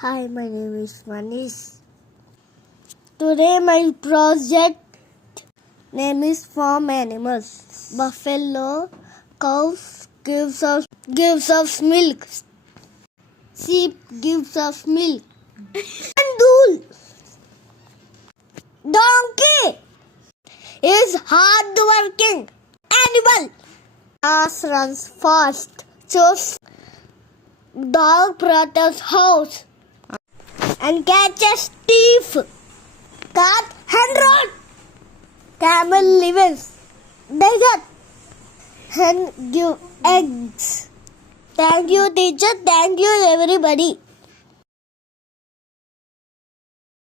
Hi, my name is Manish. Today my project name is farm animals. Buffalo, cows gives us milk. Sheep gives us milk. Andul, donkey is hard-working animal. Ass runs fast. Choose dog protects house and catches thief. Cat hand camel lives desert. Hen give eggs. Thank you, teacher. Thank you, everybody.